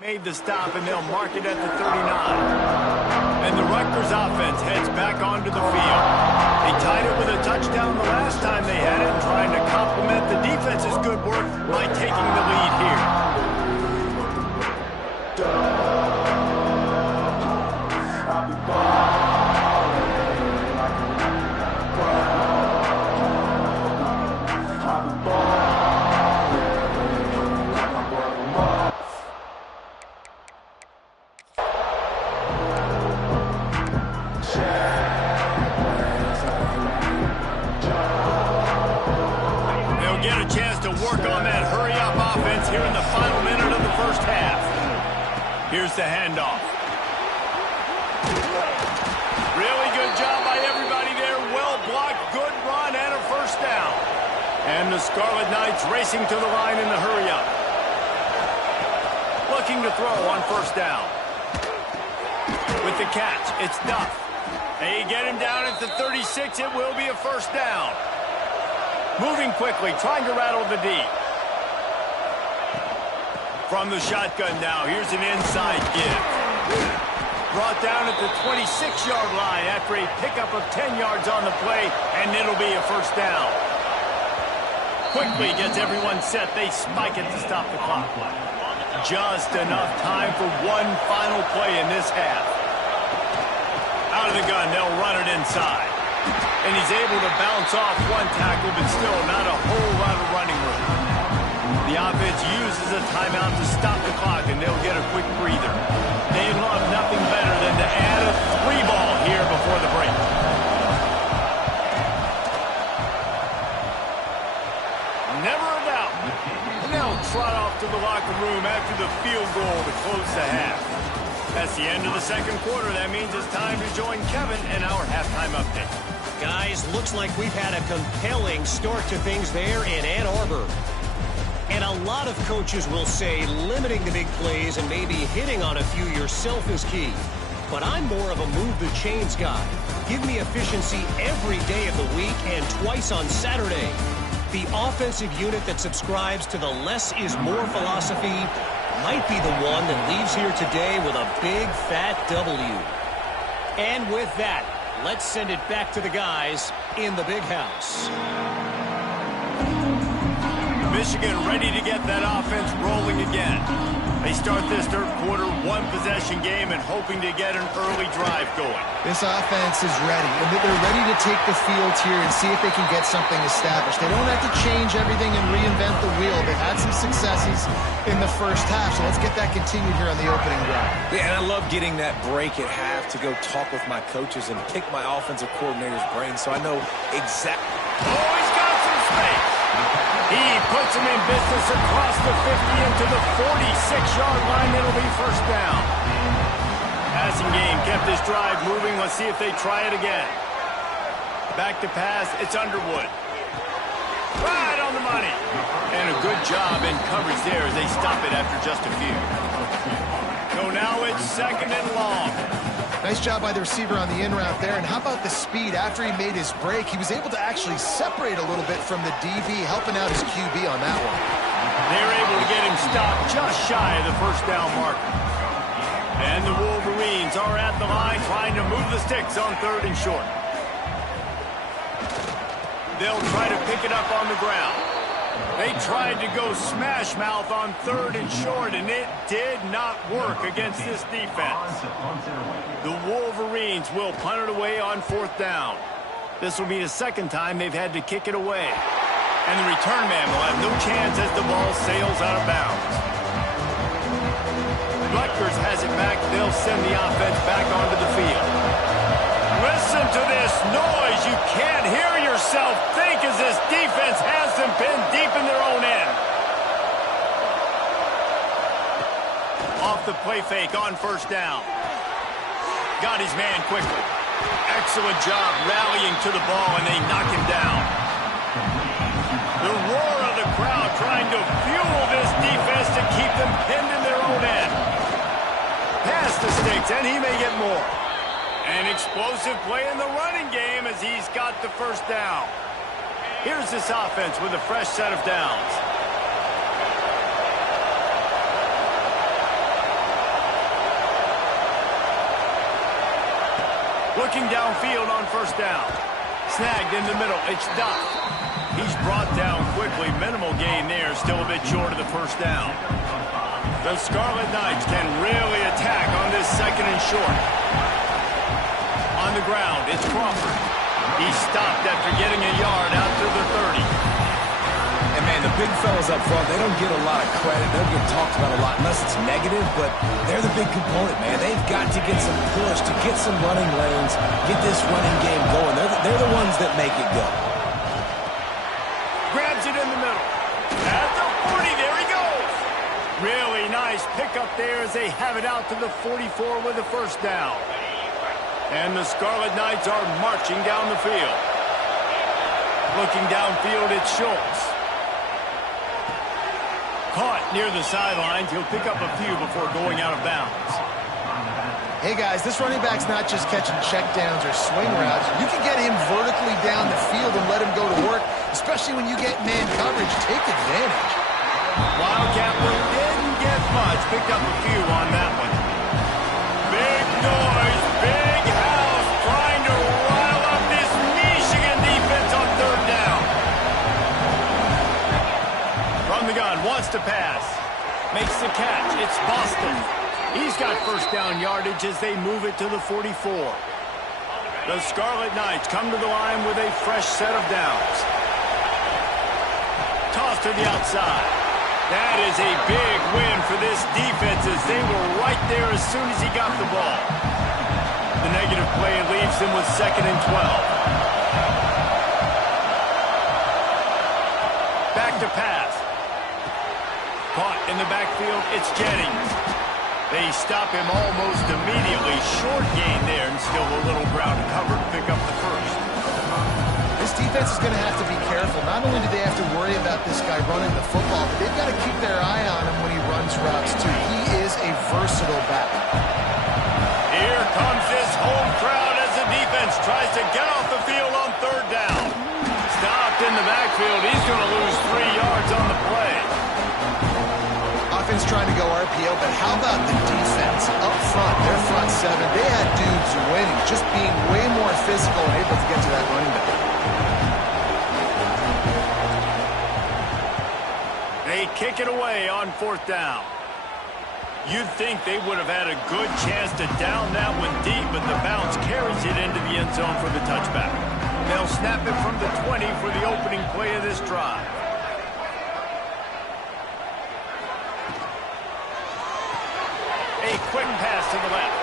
Made the stop, and they'll mark it at the 39. And the Rutgers offense heads back onto the field. They tied it with a touchdown the last time they had it, trying to complement the defense's good work by taking the lead here. Here's the handoff. Really good job by everybody there. Well blocked, good run, and a first down. And the Scarlet Knights racing to the line in the hurry-up. Looking to throw on first down. With the catch, it's Duff. They get him down at the 36. It will be a first down. Moving quickly, trying to rattle the D. From the shotgun now, here's an inside give. Brought down at the 26-yard line after a pickup of 10 yards on the play, and it'll be a first down. Quickly gets everyone set. They spike it to stop the clock. Just enough time for one final play in this half. Out of the gun, they'll run it inside. And he's able to bounce off one tackle, but still not a whole lot of running room. The offense uses a timeout to stop the clock, and they'll get a quick breather. They love nothing better than to add a 3-ball here before the break. Never a doubt. And they'll trot off to the locker room after the field goal to close the half. That's the end of the second quarter. That means it's time to join Kevin in our halftime update. Guys, looks like we've had a compelling start to things there in Ann Arbor. And a lot of coaches will say limiting the big plays and maybe hitting on a few yourself is key. But I'm more of a move the chains guy. Give me efficiency every day of the week and twice on Saturday. The offensive unit that subscribes to the less is more philosophy might be the one that leaves here today with a big fat W. And with that, let's send it back to the guys in the big house. Michigan ready to get that offense rolling again. They start this third quarter one-possession game and hoping to get an early drive going. This offense is ready, and they're ready to take the field here and see if they can get something established. They don't have to change everything and reinvent the wheel. They've had some successes in the first half, so let's get that continued here on the opening drive. Yeah, and I love getting that break at half to go talk with my coaches and pick my offensive coordinator's brain so I know exactly. Oh, he's got some space. He puts him in business across the 50 into the 46-yard line. It'll be first down. Passing game kept this drive moving. Let's see if they try it again. Back to pass. It's Underwood. Right on the money. And a good job in coverage there as they stop it after just a few. So now it's second and long. Nice job by the receiver on the in route there. And how about the speed? After he made his break, he was able to actually separate a little bit from the DB, helping out his QB on that one. They're able to get him stopped just shy of the first down marker. And the Wolverines are at the line trying to move the sticks on third and short. They'll try to pick it up on the ground. They tried to go smash mouth on third and short, and it did not work against this defense. The Wolverines will punt it away on fourth down. This will be the second time they've had to kick it away. And the return man will have no chance as the ball sails out of bounds. Rutgers has it back. They'll send the offense back onto the field. Listen to this noise. You can't hear yourself think as this defense has them pinned deep in their own end. Off the play fake on first down. Got his man quickly. Excellent job rallying to the ball, and they knock him down. The roar of the crowd trying to fuel this defense to keep them pinned in their own end. Pass the sticks, and he may get more. An explosive play in the running game as he's got the first down. Here's this offense with a fresh set of downs. Looking downfield on first down. Snagged in the middle. It's Duff. He's brought down quickly. Minimal gain there. Still a bit short of the first down. The Scarlet Knights can really attack on this second and short. On the ground, it's Crawford. He stopped after getting a yard out to the 30. And, man, the big fellas up front, they don't get a lot of credit. They don't get talked about a lot unless it's negative, but they're the big component, man. They've got to get some push, to get some running lanes, get this running game going. They're the ones that make it go. Grabs it in the middle. At the 40, there he goes. Really nice pickup there as they have it out to the 44 with the first down. And the Scarlet Knights are marching down the field. Looking downfield, it's Schultz. Caught near the sidelines. He'll pick up a few before going out of bounds. Hey, guys, this running back's not just catching checkdowns or swing routes. You can get him vertically down the field and let him go to work, especially when you get man coverage. Take advantage. Wildcat didn't get much. Picked up a few on that one. Big noise, big house, trying to rile up this Michigan defense on third down. From the gun, wants to pass. Makes the catch. It's Boston. He's got first down yardage as they move it to the 44. The Scarlet Knights come to the line with a fresh set of downs. Toss to the outside. That is a big win for this defense as they were right there as soon as he got the ball. The negative play leaves them with 2nd and 12. Back to pass. Caught in the backfield, it's Jennings. They stop him almost immediately. Short gain there and still a little ground to cover to pick up the first. This defense is going to have to be careful. Not only do they have to worry about this guy running the football, but they've got to keep their eye on him when he runs routes, too. He is a versatile back. Here comes this home crowd as the defense tries to get off the field on third down. Stopped in the backfield. He's going to lose 3 yards on the play. Offense trying to go RPO, but how about the defense up front? Their front seven, they had dudes winning, just being way more physical and able to get to that running back. They kick it away on fourth down. You'd think they would have had a good chance to down that one deep, but the bounce carries it into the end zone for the touchback. They'll snap it from the 20 for the opening play of this drive. A quick pass to the left.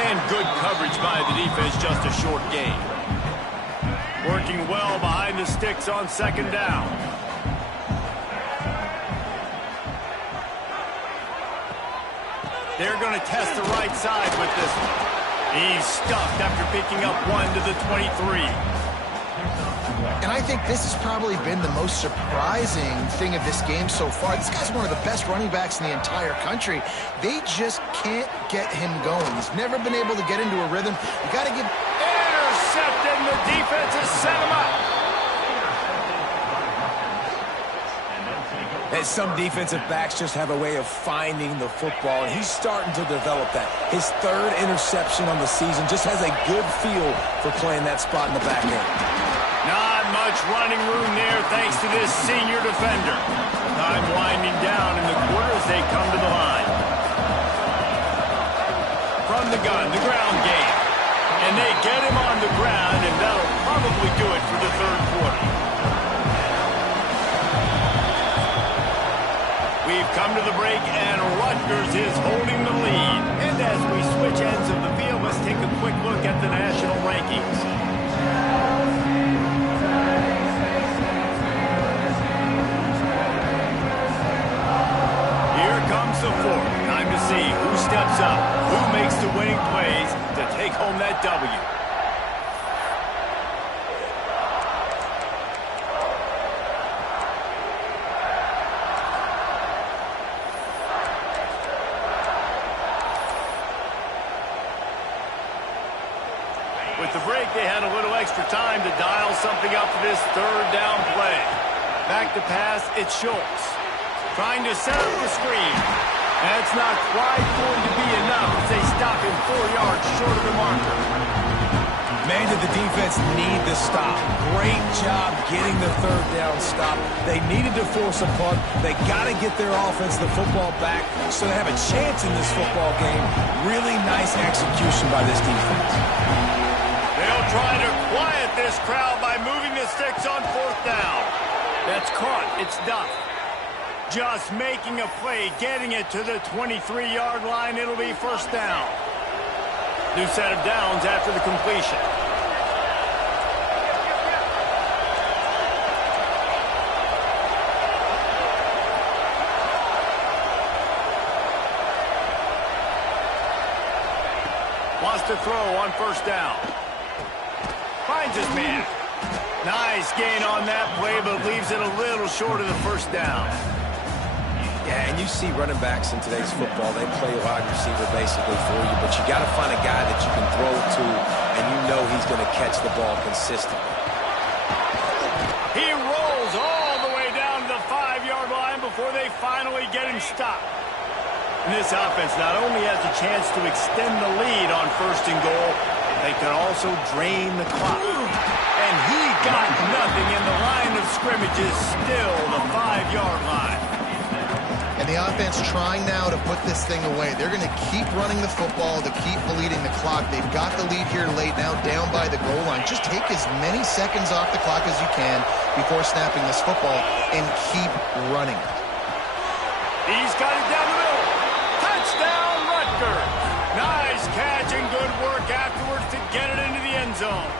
And good coverage by the defense, just a short gain. Working well behind the sticks on second down. They're going to test the right side with this one. He's stuffed after picking up one to the 23. And I think this has probably been the most surprising thing of this game so far. This guy's one of the best running backs in the entire country. They just can't get him going. He's never been able to get into a rhythm. You got to give... Intercepted, and the defense has set him up. And some defensive backs just have a way of finding the football, and he's starting to develop that. His 3rd interception on the season, just has a good feel for playing that spot in the back end. Not much running room there thanks to this senior defender. Time winding down in the quarter as they come to the line. From the gun, the ground game. And they get him on the ground, and that'll probably do it for the 3rd quarter. We've come to the break, and Rutgers is holding the lead. And as we switch ends of the field, let's take a quick look at the national rankings. Here comes the 4th. Time to see who steps up, who makes the winning plays to take home that W. With the break, they had a little extra time to dial something up for this 3rd down play. Back to pass, it's Schultz. Trying to set up the screen. That's not quite going to be enough as they stop him 4 yards short of the marker. Man, did the defense need the stop. Great job getting the third down stop. They needed to force a punt. They got to get their offense the football back so they have a chance in this football game. Really nice execution by this defense. They'll try to quiet this crowd by moving the sticks on fourth down. That's caught. It's Duff. Just making a play, getting it to the 23-yard line. It'll be first down. New set of downs after the completion. Wants to throw on first down. Finds his man. Nice gain on that play, but leaves it a little short of the first down. Yeah, and you see running backs in today's football, they play wide receiver basically for you, but you got to find a guy that you can throw it to, and you know he's going to catch the ball consistently. He rolls all the way down to the 5-yard line before they finally get him stopped. And this offense not only has a chance to extend the lead on first and goal, they can also drain the clock. And he got nothing, in the line of scrimmage is still the 5-yard line. And the offense trying now to put this thing away. They're going to keep running the football to keep bleeding the clock. They've got the lead here late, now down by the goal line. Just take as many seconds off the clock as you can before snapping this football and keep running. He's got it down the middle. Touchdown, Rutgers. Nice catch and good work afterwards to get it into the end zone.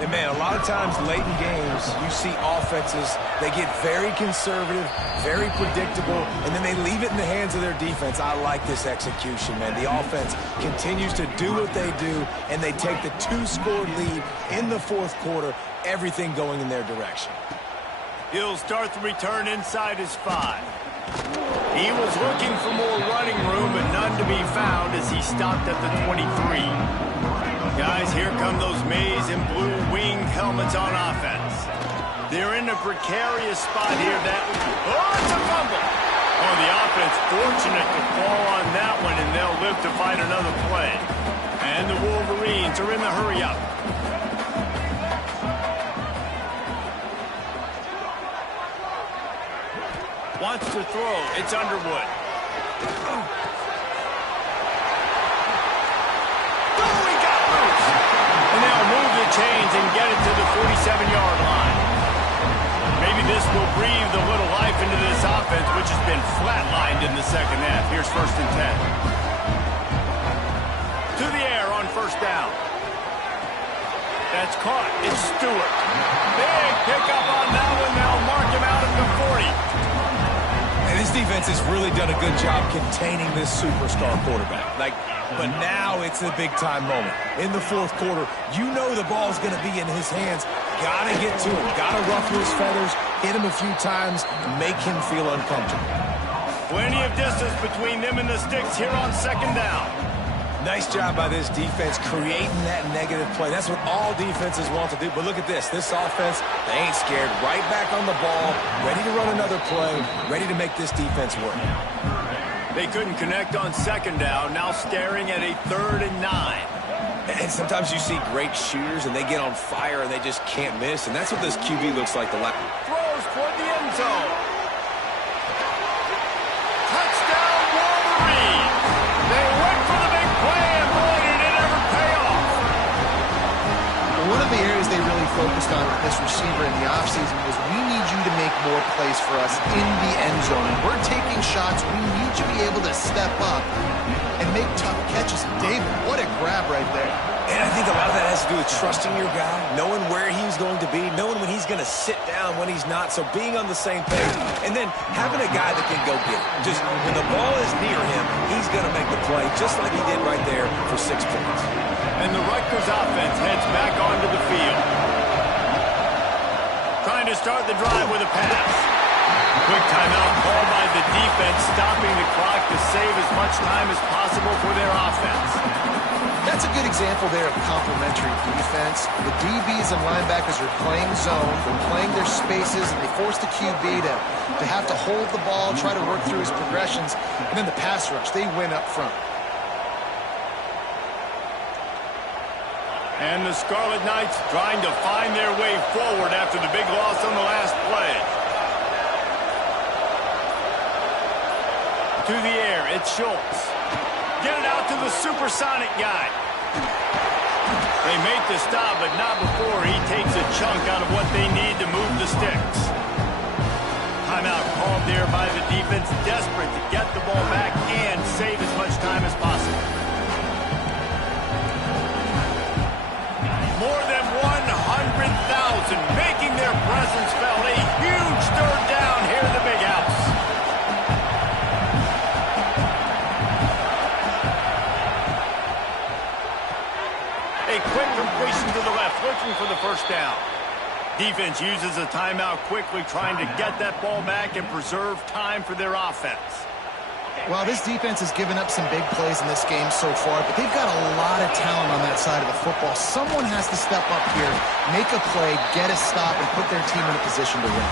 And, man, a lot of times late in games, you see offenses, they get very conservative, very predictable, and then they leave it in the hands of their defense. I like this execution, man. The offense continues to do what they do, and they take the 2-score lead in the fourth quarter, everything going in their direction. He'll start the return inside his 5. He was looking for more running room, but none to be found as he stopped at the 23. Guys, here come those maize and blue winged helmets on offense. They're in a precarious spot here. It's a fumble. Oh, the offense fortunate to fall on that one, and they'll live to fight another play. And the Wolverines are in the hurry-up. Wants to throw. It's Underwood. Chains and get it to the 47-yard line. Maybe this will breathe a little life into this offense, which has been flatlined in the second half. Here's first and 10. To the air on first down. That's caught. It's Stewart. Big pickup on that one. They'll mark him out at the 40. And this defense has really done a good job containing this superstar quarterback. But now it's a big-time moment. In the fourth quarter, you know the ball's going to be in his hands. Got to get to him. Got to ruffle his feathers, hit him a few times, make him feel uncomfortable. Plenty of distance between them and the sticks here on second down. Nice job by this defense creating that negative play. That's what all defenses want to do. But look at this. This offense, they ain't scared. Right back on the ball, ready to run another play, ready to make this defense work. They couldn't connect on second down, now staring at a 3rd and 9. And sometimes you see great shooters, and they get on fire, and they just can't miss. And that's what this QB looks like. Throws toward the end zone. Touchdown, Wolverine. They went for the big play, and boy, did it ever pay off. One of the areas they really focused on with this receiver in the offseason was, we need you to make more plays for us in the end zone. We're taking shots. We need you to be able to step up and make tough catches. David, what a grab right there. And I think a lot of that has to do with trusting your guy, knowing where he's going to be, knowing when he's going to sit down, when he's not. So being on the same page, and then having a guy that can go get it. Just when the ball is near him, he's going to make the play, just like he did right there for 6 points. And the Rutgers offense heads back onto the field. Trying to start the drive with a pass. Quick timeout called by the defense, stopping the clock to save as much time as possible for their offense. That's a good example there of complementary defense. The DBs and linebackers are playing zone, they're playing their spaces, and they force the QB to have to hold the ball, try to work through his progressions, and then the pass rush, they win up front. And the Scarlet Knights trying to find their way forward after the big loss on the last play. To the air, it's Schultz. Get it out to the supersonic guy. They make the stop, but not before he takes a chunk out of what they need to move the sticks. Timeout called there by the defense, desperate to get the ball back and save as much time as possible. More than 100,000 making their presence felt. A huge third down here in the big house. A quick completion to the left, looking for the first down. Defense uses a timeout quickly, trying to get that ball back and preserve time for their offense. Well, this defense has given up some big plays in this game so far, but they've got a lot of talent on that side of the football. Someone has to step up here, make a play, get a stop, and put their team in a position to win.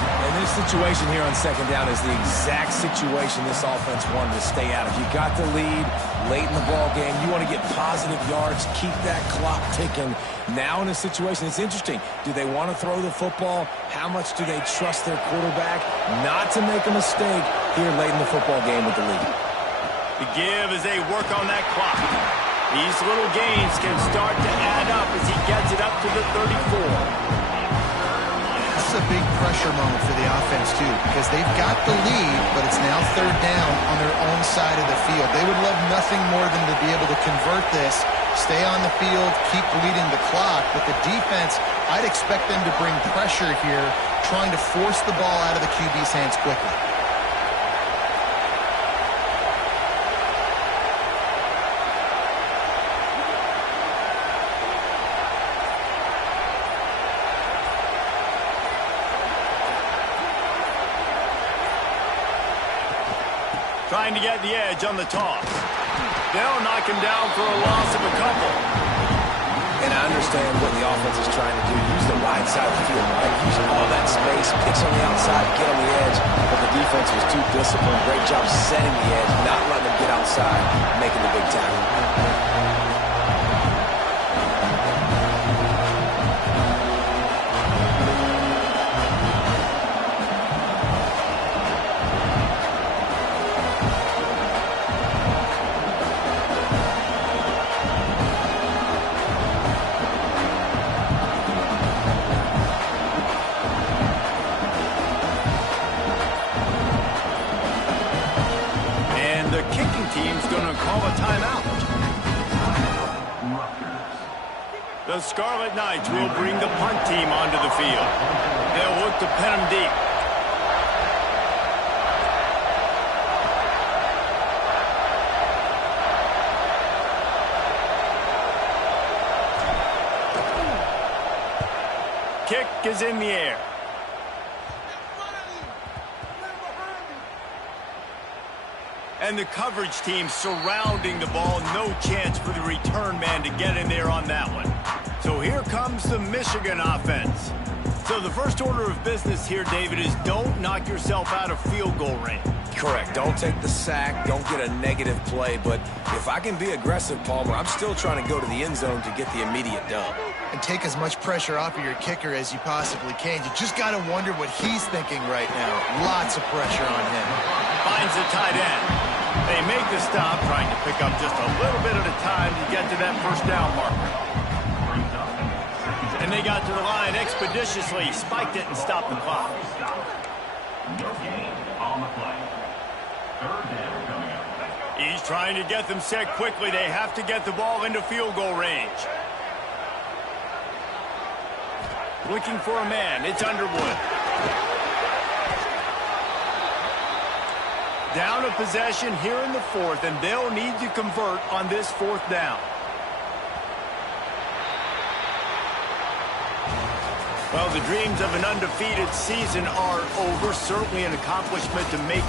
And this situation here on second down is the exact situation this offense wanted to stay out of. You got the lead late in the ball game. You want to get positive yards, keep that clock ticking. Now in a situation, it's interesting. Do they want to throw the football? How much do they trust their quarterback not to make a mistake here late in the football game with the lead? The give as they work on that clock. These little gains can start to add up as he gets it up to the 34. This is a big pressure moment for the offense, too, because they've got the lead, but it's now third down on their own side of the field. They would love nothing more than to be able to convert this, stay on the field, keep bleeding the clock, but the defense, I'd expect them to bring pressure here, trying to force the ball out of the QB's hands quickly. Trying to get the edge on the toss. They'll knock him down for a loss of a couple. And I understand what the offense is trying to do. Use the wide side of the field, right? Use all that space, picks on the outside, get on the edge. But the defense was too disciplined. Great job setting the edge, not letting them get outside, making the big tackle. The Scarlet Knights will bring the punt team onto the field. They'll look to pin them deep. Kick is in the air. And the coverage team surrounding the ball. No chance for the return man to get in there on that one. So here comes the Michigan offense. So the first order of business here, David, is don't knock yourself out of field goal range. Correct. Don't take the sack. Don't get a negative play. But if I can be aggressive, Palmer, I'm still trying to go to the end zone to get the immediate dub. And take as much pressure off of your kicker as you possibly can. You just got to wonder what he's thinking right now. Lots of pressure on him. Finds the tight end. They make the stop, trying to pick up just a little bit at a time to get to that first down marker. And they got to the line expeditiously, spiked it and stopped the clock. He's trying to get them set quickly. They have to get the ball into field goal range. Looking for a man. It's Underwood. Down a possession here in the fourth, and they'll need to convert on this fourth down. Well, the dreams of an undefeated season are over. Certainly an accomplishment to make